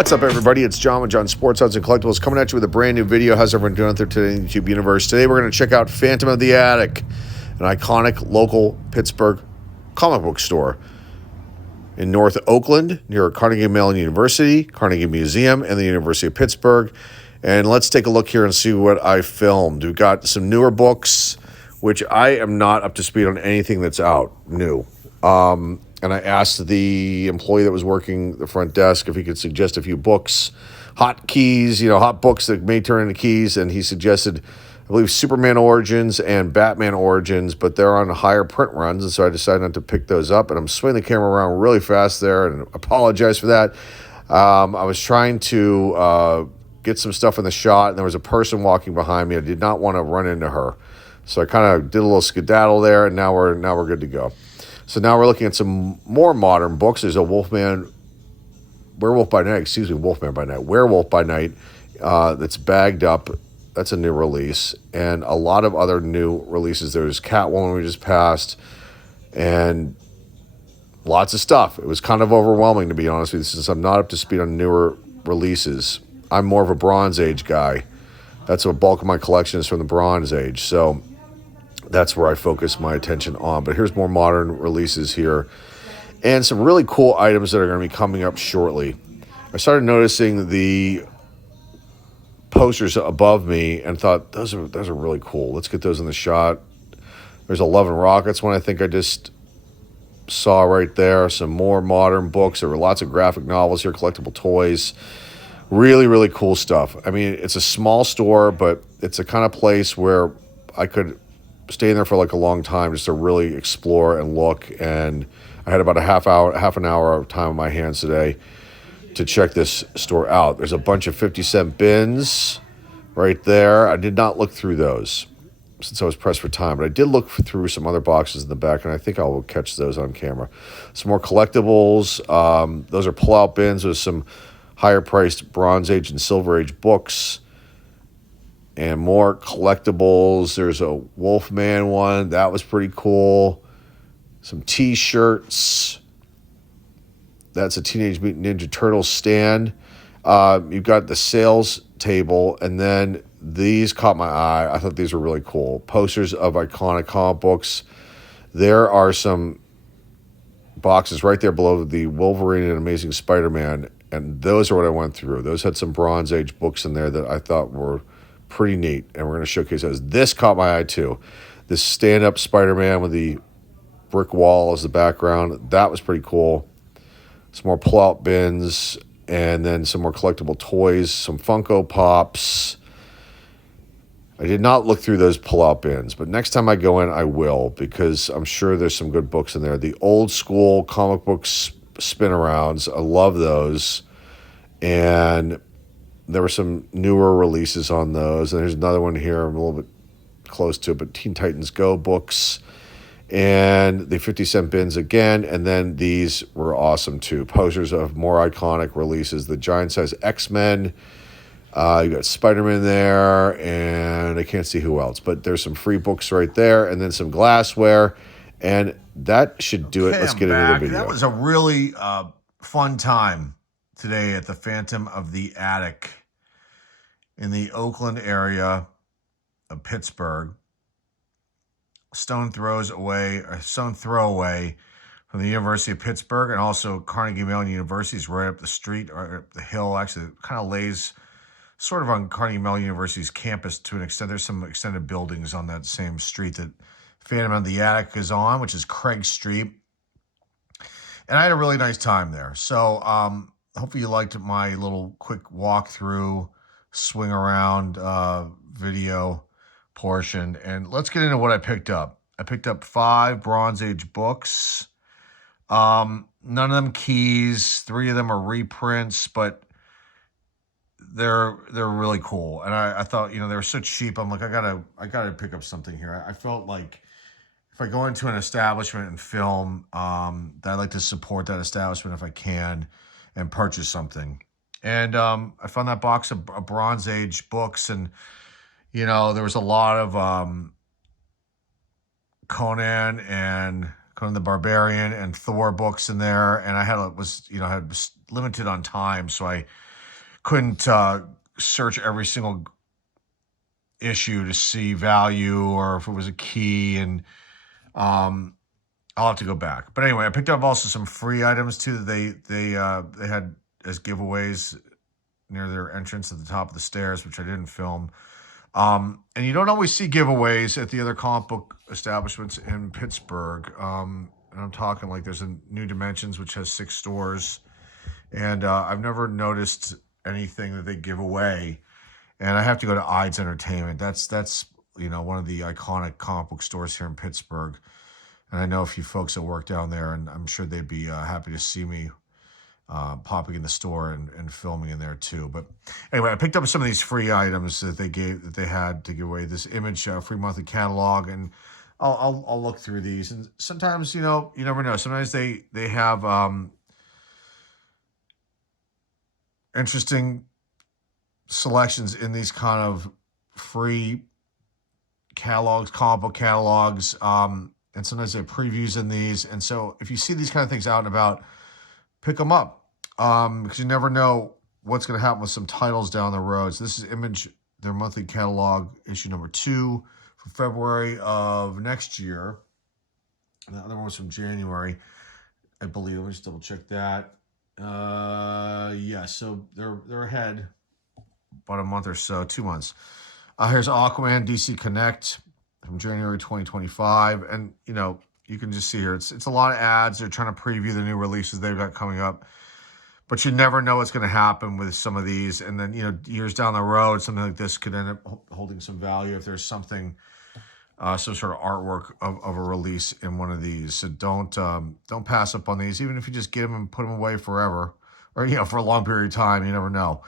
What's up, everybody? It's John with John Sports Odds and Collectibles coming at you with a brand new video. How's everyone doing out there today in the YouTube universe? Today we're going to check out Phantom of the Attic, an iconic local Pittsburgh comic book store in North Oakland near Carnegie Mellon University, Carnegie Museum, and the University of Pittsburgh. And let's take a look here and see what I filmed. We've got some newer books, which I am not up to speed on anything that's out new. And I asked the employee that was working the front desk if he could suggest a few books, hot keys, hot books that may turn into keys. And he suggested, I believe, Superman Origins and Batman Origins, but they're on higher print runs. And so I decided not to pick those up. And I'm swinging the camera around really fast there, and apologize for that. I was trying to get some stuff in the shot, and there was a person walking behind me. I did not want to run into her. So I kind of did a little skedaddle there, and now we're good to go. So now we're looking at some more modern books. There's a Werewolf by Night that's bagged up. That's a new release. And a lot of other new releases. There's Catwoman we just passed. And lots of stuff. It was kind of overwhelming, to be honest with you, since I'm not up to speed on newer releases. I'm more of a Bronze Age guy. That's a bulk of my collection is from the Bronze Age. So that's where I focus my attention on. But here's more modern releases here and some really cool items that are going to be coming up shortly. I started noticing the posters above me and thought, those are really cool. Let's get those in the shot. There's 11 Rockets one I think I just saw right there. Some more modern books. There were lots of graphic novels here, collectible toys. Really, really cool stuff. I mean, it's a small store, but it's a kind of place where I could stay in there for like a long time just to really explore and look. And I had about half an hour of time on my hands today to check this store out. There's a bunch of 50-cent bins right there. I did not look through those since I was pressed for time, but I did look through some other boxes in the back, and I think I will catch those on camera. Some more collectibles. Those are pull-out bins with some higher-priced Bronze Age and Silver Age books. And more collectibles. There's a Wolfman one. That was pretty cool. Some T-shirts. That's a Teenage Mutant Ninja Turtles stand. You've got the sales table. And then these caught my eye. I thought these were really cool. Posters of iconic comic books. There are some boxes right there below the Wolverine and Amazing Spider-Man. And those are what I went through. Those had some Bronze Age books in there that I thought were pretty neat, and we're going to showcase those. This caught my eye too. This stand-up Spider-Man with the brick wall as the background. That was pretty cool. Some more pull-out bins, and then some more collectible toys, some Funko Pops. I did not look through those pull-out bins, but next time I go in, I will, because I'm sure there's some good books in there. The old school comic books spin-arounds, I love those. And there were some newer releases on those. And there's another one here I'm a little bit close to it, but Teen Titans Go books. And the 50-cent bins again. And then these were awesome too. Posters of more iconic releases. The giant size X-Men. You got Spider-Man there. And I can't see who else. But there's some free books right there. And then some glassware. And that should do it. Let's get into the video. That was a really fun time today at the Phantom of the Attic in the Oakland area of Pittsburgh. Stone throw away from the University of Pittsburgh, and also Carnegie Mellon University is right up the street, or up the hill. Actually, it kind of lays sort of on Carnegie Mellon University's campus to an extent. There's some extended buildings on that same street that Phantom of the Attic is on, which is Craig Street. And I had a really nice time there. So hopefully you liked my little quick walkthrough, swing around video portion. And let's get into what I picked up. I picked up 5 Bronze Age books. None of them keys. 3 of them are reprints, but they're really cool. And I thought, they were so cheap. I'm like, I gotta pick up something here. I felt like if I go into an establishment and film, that I'd like to support that establishment if I can and purchase something. And I found that box of Bronze Age books, and there was a lot of Conan and Conan the Barbarian and Thor books in there, and I was limited on time, so I couldn't search every single issue to see value or if it was a key, and I'll have to go back. But anyway, I picked up also some free items too that they had as giveaways near their entrance at the top of the stairs, which I didn't film. And you don't always see giveaways at the other comic book establishments in Pittsburgh. And I'm talking like there's a New Dimensions, which has 6 stores. And I've never noticed anything that they give away. And I have to go to Ides Entertainment. That's one of the iconic comic book stores here in Pittsburgh. And I know a few folks that work down there, and I'm sure they'd be happy to see me popping in the store and filming in there too. But anyway, I picked up some of these free items that they had to give away. This image free monthly catalog, and I'll look through these. And sometimes you never know. Sometimes they have interesting selections in these kind of free catalogs, comic book catalogs, and sometimes they have previews in these. And so if you see these kind of things out and about, pick them up. Because you never know what's going to happen with some titles down the road. So this is Image, their monthly catalog, issue number 2 for February of next year. And the other one was from January, I believe. Let me just double check that. Yeah, so they're ahead about a month or so, 2 months. Here's Aquaman DC Connect from January 2025. And, you can just see here, it's a lot of ads. They're trying to preview the new releases they've got coming up. But you never know what's going to happen with some of these. And then, years down the road, something like this could end up holding some value if there's something, some sort of artwork of a release in one of these. So don't pass up on these, even if you just get them and put them away forever or, for a long period of time. You never know.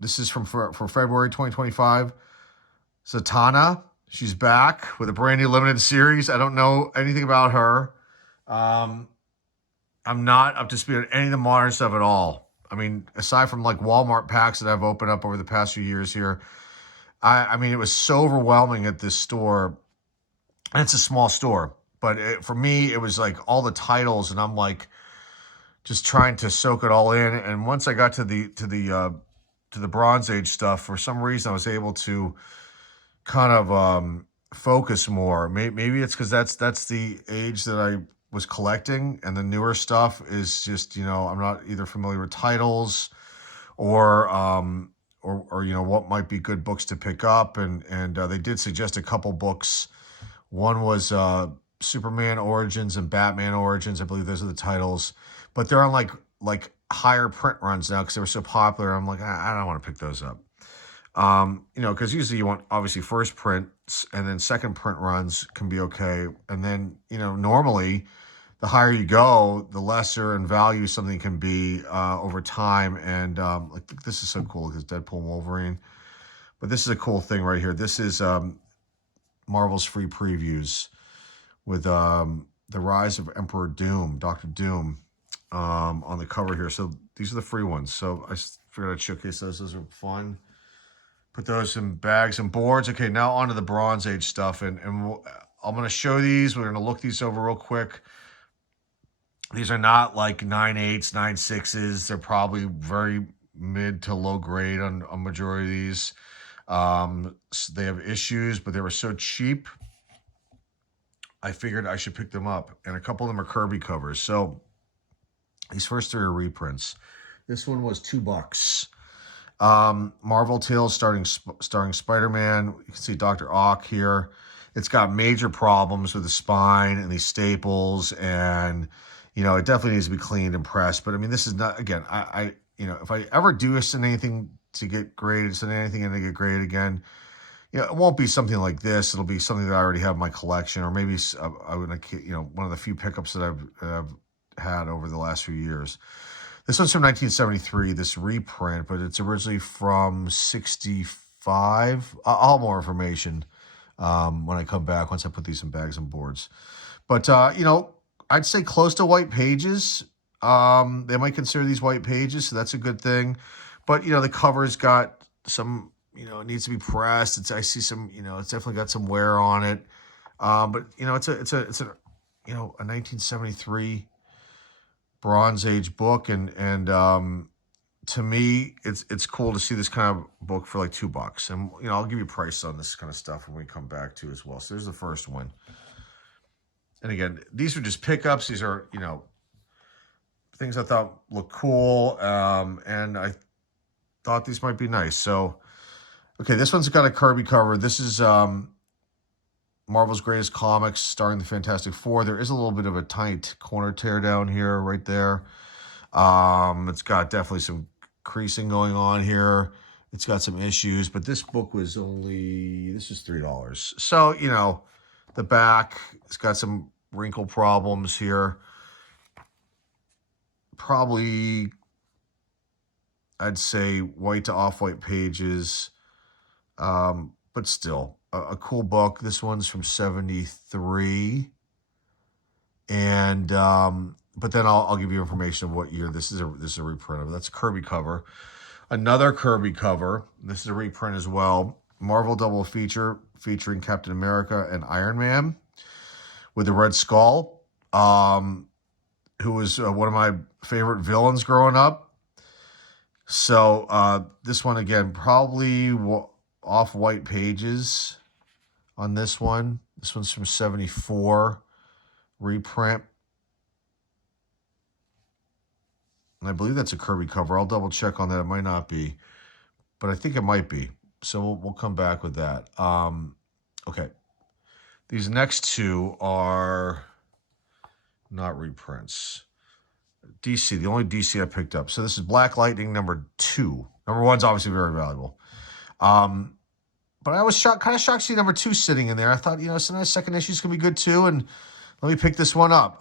This is for February 2025. Zatanna, she's back with a brand new limited series. I don't know anything about her. I'm not up to speed on any of the modern stuff at all. I mean, aside from like Walmart packs that I've opened up over the past few years here, I mean, it was so overwhelming at this store. And it's a small store, but for me, it was like all the titles, and I'm like just trying to soak it all in. And once I got to the Bronze Age stuff, for some reason, I was able to kind of focus more. Maybe it's because that's the age that I was collecting, and the newer stuff is just, I'm not either familiar with titles or what might be good books to pick up. And they did suggest a couple books. One was Superman Origins and Batman Origins. I believe those are the titles, but they're on like higher print runs now because they were so popular. I'm like, I don't want to pick those up. Because usually you want obviously first prints, and then second print runs can be okay. And then, normally the higher you go, the lesser in value something can be over time. And this is so cool because Deadpool and Wolverine. But this is a cool thing right here. This is Marvel's free previews with the Rise of Emperor Doom, Dr. Doom, on the cover here. So these are the free ones. So I figured I'd showcase those. Those are fun. Put those in bags and boards. Okay, now on to the Bronze Age stuff. And I'm going to show these. We're going to look these over real quick. These are not like 9.8s, 9.6s. They're probably very mid to low grade on a majority of these. So they have issues, but they were so cheap, I figured I should pick them up. And a couple of them are Kirby covers. So these first 3 are reprints. This one was $2. Marvel Tales starring Spider-Man. You can see Dr. Ock here. It's got major problems with the spine and these staples, and it definitely needs to be cleaned and pressed. But I mean, this is not, again, I if I ever do send anything to get graded, send anything in to get graded again, it won't be something like this. It'll be something that I already have in my collection, or maybe I would, one of the few pickups that I've had over the last few years. This one's from 1973, this reprint, but it's originally from 65. I'll have more information when I come back, once I put these in bags and boards. But, I'd say close to white pages. They might consider these white pages, so that's a good thing. But, the cover's got some, it needs to be pressed. I see some, it's definitely got some wear on it. But, it's an a 1973 Bronze Age book, and to me, it's cool to see this kind of book for like $2. And I'll give you a price on this kind of stuff when we come back to as well. So there's the first one. And again, these are just pickups. These are things I thought looked cool, and I thought these might be nice. So, okay, this one's got a Kirby cover. This is Marvel's Greatest Comics starring the Fantastic Four. There is a little bit of a tight corner tear down here, right there. It's got definitely some creasing going on here. It's got some issues, but this book was this is $3. So, the back, it's got some wrinkle problems here. Probably, I'd say white to off-white pages, but still a cool book. This one's from 73, and but then I'll give you information of what year this is. This is a reprint of it. That's a Kirby cover. Another Kirby cover. This is a reprint as well. Marvel double feature featuring Captain America and Iron Man with the Red Skull, who was one of my favorite villains growing up. So this one, again, probably off-white pages on this one. This one's from 74, reprint. And I believe that's a Kirby cover. I'll double check on that. It might not be, but I think it might be. So we'll come back with that. Okay. These next two are not reprints. DC, the only DC I picked up. So this is Black Lightning number 2. Number 1's obviously very valuable. But I was kind of shocked to see number 2 sitting in there. I thought, sometimes second issues can be good too. And let me pick this one up.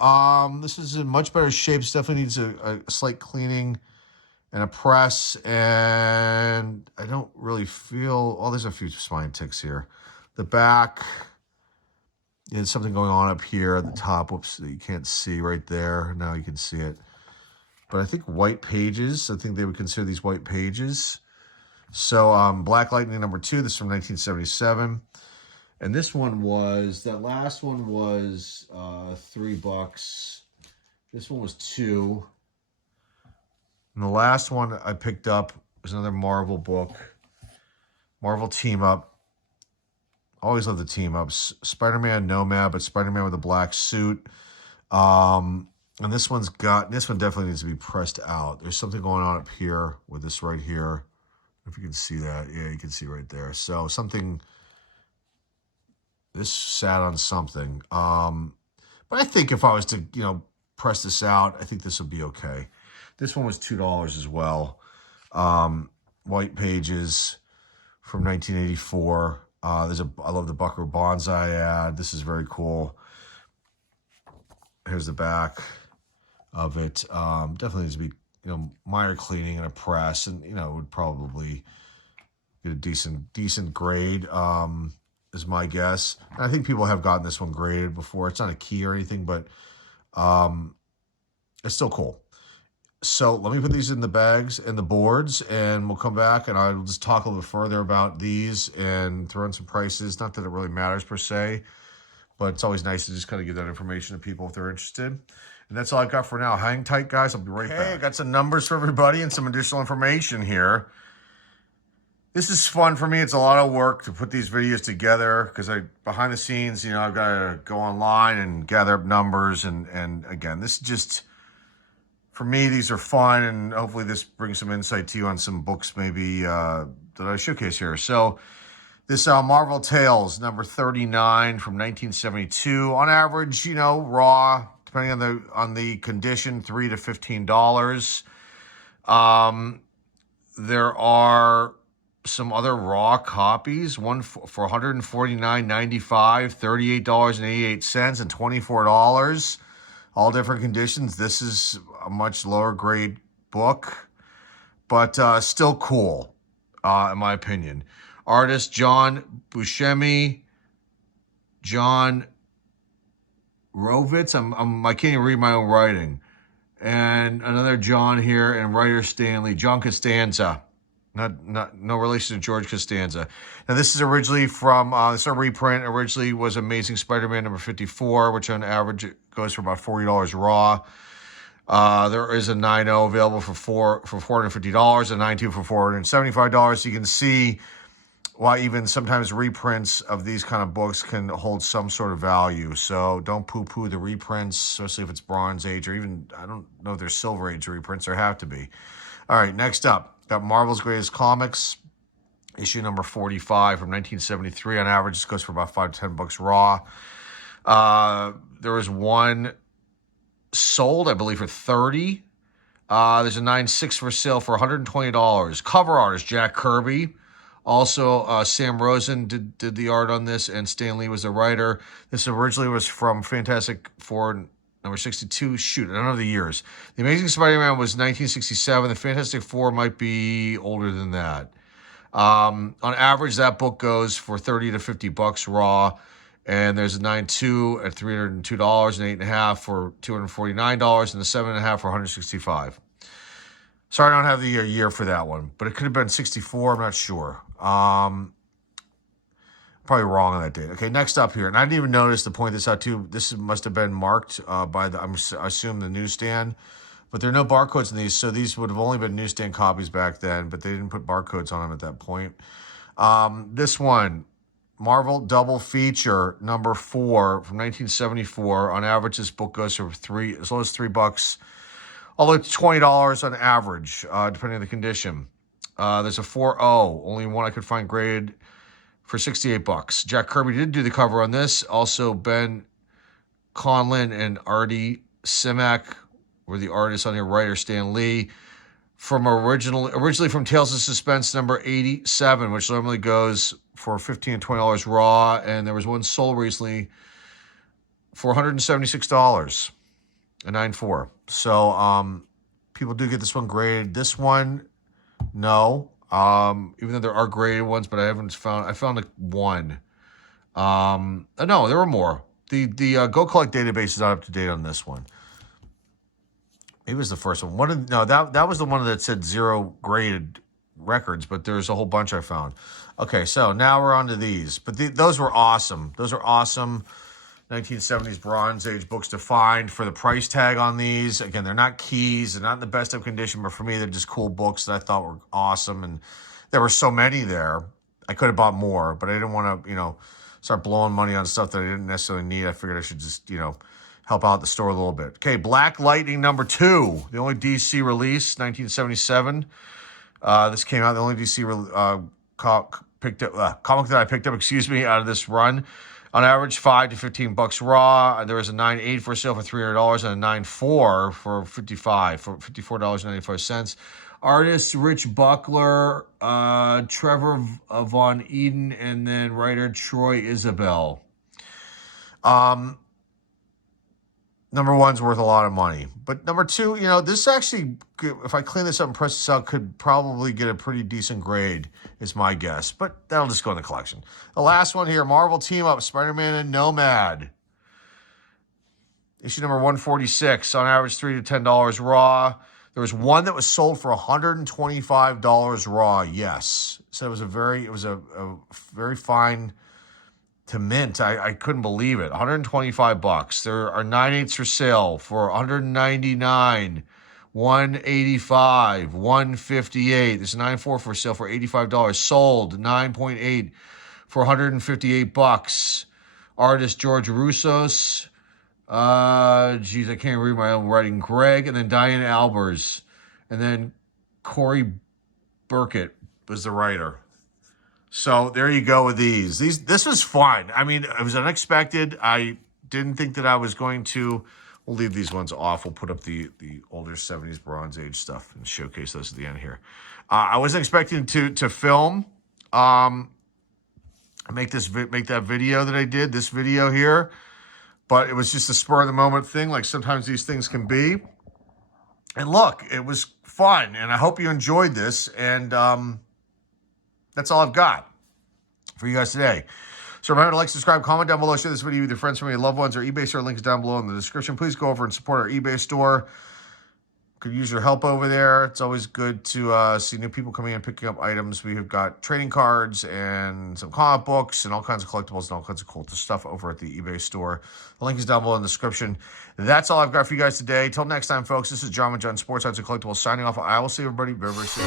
This is in much better shape. It definitely needs a slight cleaning and a press. And I don't really feel... Oh, there's a few spine ticks here. The back... There's something going on up here at the top. Whoops, you can't see right there. Now you can see it. But I think white pages. I think they would consider these white pages. So Black Lightning number 2. This is from 1977. And this one was, that last one was $3. This one was $2. And the last one I picked up was another Marvel book. Marvel Team Up. Always love the team ups. Spider-Man Nomad, but Spider-Man with a black suit. And this one definitely needs to be pressed out. There's something going on up here with this right here. If you can see that. Yeah, you can see right there. So this sat on something. But I think if I was to, press this out, I think this would be okay. This one was $2 as well. White pages from 1984. I love the Buckaroo Banzai ad. This is very cool. Here's the back of it. Definitely needs to be, minor cleaning and a press, and it would probably get a decent grade. Is my guess. And I think people have gotten this one graded before. It's not a key or anything, but it's still cool. So let me put these in the bags and the boards, and we'll come back and I'll just talk a little bit further about these and throw in some prices. Not that it really matters per se, but it's always nice to just kind of give that information to people if they're interested. And that's all I've got for now. Hang tight, guys. I'll be right back. I got some numbers for everybody and some additional information here. This is fun for me. It's a lot of work to put these videos together because behind the scenes, I've got to go online and gather up numbers. And again, this is just... For me, these are fun, and hopefully this brings some insight to you on some books maybe that I showcase here. So this Marvel Tales, number 39 from 1972. On average, raw, depending on the condition, $3 to $15. There are some other raw copies, one for $149.95, $38.88, and $24. All different conditions. This is a much lower grade book, but still cool, in my opinion. Artist John Buscemi, John Rovitz. I can't even read my own writing. And another John here, and writer Stanley, John Costanza. No relation to George Costanza. Now, this is originally from, this reprint originally was Amazing Spider-Man number 54, which on average goes for about $40 raw. There is a 9.0 available for $450, a 9.2 for $475. You can see why even sometimes reprints of these kind of books can hold some sort of value. So don't poo-poo the reprints, especially if it's Bronze Age, or even, I don't know if there's Silver Age reprints. There have to be. All right, next up. Got Marvel's Greatest Comics, issue number 45 from 1973. On average, this goes for about $5 to $10 raw. There was one sold, I believe, for $30. There's a 9.6 for sale for $120. Cover artist Jack Kirby. Also, Sam Rosen did the art on this, and Stan Lee was the writer. This originally was from Fantastic Four number 62. Shoot, I don't know the years. The Amazing Spider-Man was 1967. The Fantastic Four might be older than that. On average, that book goes for $30 to $50 raw. And there's a 9.2 at $302, an 8.5 for $249, and a 7.5 for $165. Sorry, I don't have the year for that one, but it could have been 64. I'm not sure. Probably wrong on that date. Okay, next up here, and I didn't even notice to point this out too. This must have been marked by I assume the newsstand, but there are no barcodes in these, so these would have only been newsstand copies back then, but they didn't put barcodes on them at that point. This one, Marvel Double Feature number 4 from 1974. On average, this book goes for as low as $3, all the way to $20 on average, depending on the condition. There's a 4.0, only one I could find graded, for $68. Jack Kirby did do the cover on this. Also, Ben Conlin and Artie Simak were the artists on here. Writer Stan Lee. From originally from Tales of Suspense number 87, which normally goes for $15 and $20 raw, and there was one sold recently for $176, a 9.4. So people do get this one graded. This one, no. Even though there are graded ones, but I found like one. No, there were more. The Go Collect database is not up to date on this one. It was the first one. That was the one that said 0 graded records, but there's a whole bunch I found. Okay, so now we're on to these. But those were awesome. Those are awesome 1970s Bronze Age books to find for the price tag on these. Again, they're not keys. They're not in the best of condition, but for me, they're just cool books that I thought were awesome. And there were so many there. I could have bought more, but I didn't want to, start blowing money on stuff that I didn't necessarily need. I figured I should just, help out the store a little bit. Okay, Black Lightning number 2, the only DC release, 1977. This came out, the only DC comic that I picked up, out of this run. On average, $5 to $15 raw. There was a 9.8 for sale for $300 and a 9.4 for $54.95. Artist Rich Buckler, Trevor Von Eden, and then writer Troy Isabel. Number 1's worth a lot of money. But number 2, this actually, if I clean this up and press this out, could probably get a pretty decent grade, is my guess. But that'll just go in the collection. The last one here, Marvel Team Up, Spider-Man and Nomad. Issue number 146, on average $3 to $10 raw. There was one that was sold for $125 raw, yes. So it was a very fine to mint. I couldn't believe it. $125. There are 9.8s for sale for $199, $185, $158. There's a 9.4 for sale for $85. Sold 9.8 for $158. Artist George Roussos. I can't read my own writing. Greg, and then Diane Albers, and then Corey Burkett was the writer. So there you go with these. This was fun. I mean, it was unexpected. I didn't think that I was going to. We'll leave these ones off. We'll put up the older 70s Bronze Age stuff and showcase those at the end here. I wasn't expecting to film, make that video that I did, this video here, but it was just a spur of the moment thing, like sometimes these things can be. And look, it was fun, and I hope you enjoyed this. And that's all I've got for you guys today. So remember to like, subscribe, comment down below, share this video with your friends, family, loved ones. Our eBay store link is down below in the description. Please go over and support our eBay store. Could use your help over there. It's always good to see new people coming in, picking up items. We have got trading cards and some comic books and all kinds of collectibles and all kinds of cool stuff over at the eBay store. The link is down below in the description. That's all I've got for you guys today. Till next time, folks, this is John with John Sports Cards and Collectibles signing off. I will see everybody very, very soon.